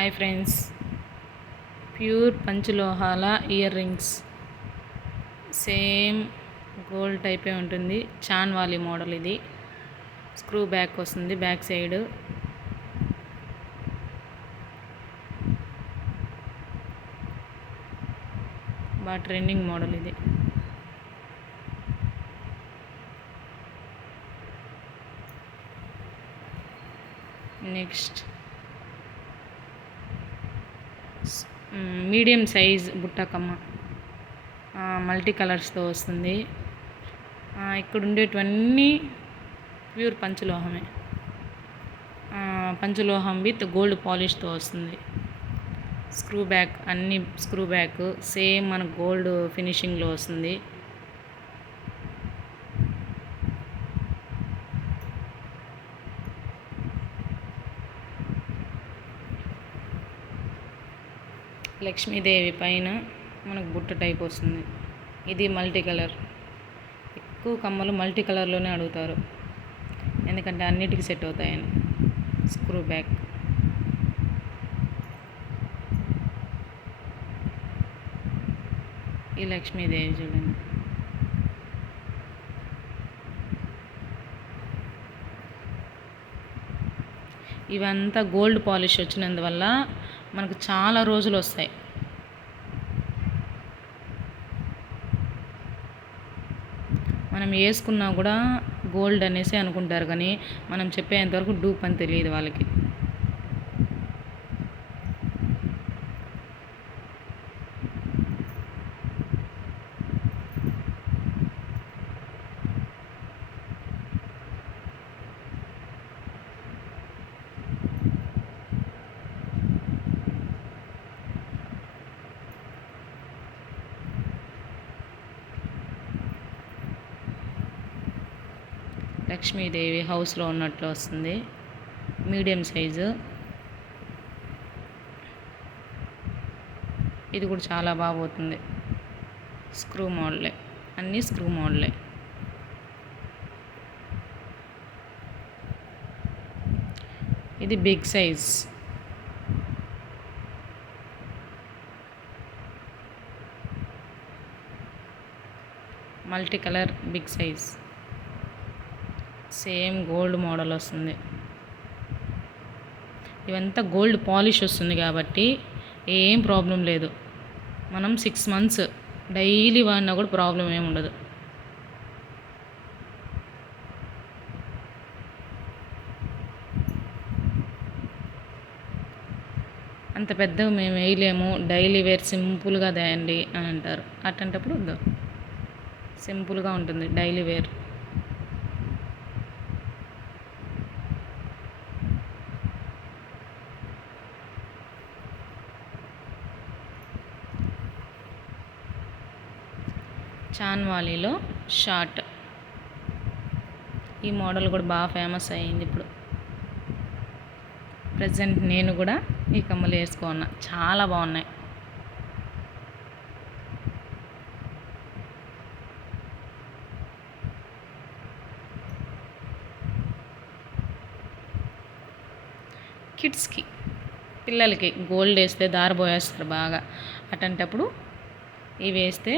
Hi friends, pure పంచలోహాల earrings. Same gold టైపే ఉంటుంది. Chandbali model. ఇది స్క్రూ బ్యాక్ వస్తుంది. బ్యాక్ సైడ్ బాగా ట్రెండింగ్ మోడల్ ఇది. నెక్స్ట్ మీడియం సైజ్ బుట్టకమ్మ, మల్టీ కలర్స్తో వస్తుంది. ఇక్కడ ఉండేటివన్నీ ప్యూర్ పంచలోహమే. పంచలోహం విత్ గోల్డ్ పాలిష్తో వస్తుంది. స్క్రూ బ్యాక్, అన్ని స్క్రూ బ్యాక్ సేమ్ మన గోల్డ్ ఫినిషింగ్లో వస్తుంది. లక్ష్మీదేవి పైన మనకు బుట్ట టైప్ వస్తుంది. ఇది మల్టీ కలర్. ఎక్కువ కమ్మలు మల్టీ కలర్లోనే అడుగుతారు, ఎందుకంటే అన్నిటికీ సెట్ అవుతాయని. Screw back. ఈ లక్ష్మీదేవి చూడండి. ఇవంతా గోల్డ్ పాలిష్ వచ్చినందువల్ల మనకు చాలా రోజులు వస్తాయి. మనం వేసుకున్నా కూడా గోల్డ్ అనేసి అనుకుంటారు, కానీ మనం చెప్పేంతవరకు డూప్ అని తెలియదు వాళ్ళకి. లక్ష్మీదేవి హౌస్లో ఉన్నట్లు వస్తుంది. Medium size. ఇది కూడా చాలా బాగా పోతుంది. స్క్రూ మోడలే, అన్నీ స్క్రూ మోడలే. ఇది big size. Multi colour big size. Same gold model వస్తుంది. ఇవంతా గోల్డ్ పాలిష్ వస్తుంది కాబట్టి ఏం ప్రాబ్లం లేదు. మనం 6 months డైలీ వాడినా కూడా ప్రాబ్లం ఏమి ఉండదు. అంత పెద్దగా మేము వేయలేము, డైలీ వేర్ సింపుల్గా తేయండి అని అంటారు. అట్లాంటప్పుడు వద్దు, సింపుల్గా ఉంటుంది డైలీ వేర్. చాన్వాలీలో షార్ట్. ఈ మోడల్ కూడా బాగా ఫేమస్ అయ్యింది ఇప్పుడు. ప్రజెంట్ నేను కూడా ఈ కమ్మలు వేసుకున్నా, చాలా బాగున్నాయి. కిడ్స్కి, పిల్లలకి గోల్డ్ వేస్తే దారబోయేస్తారు బాగా. అట్లాంటప్పుడు ఇవి వేస్తే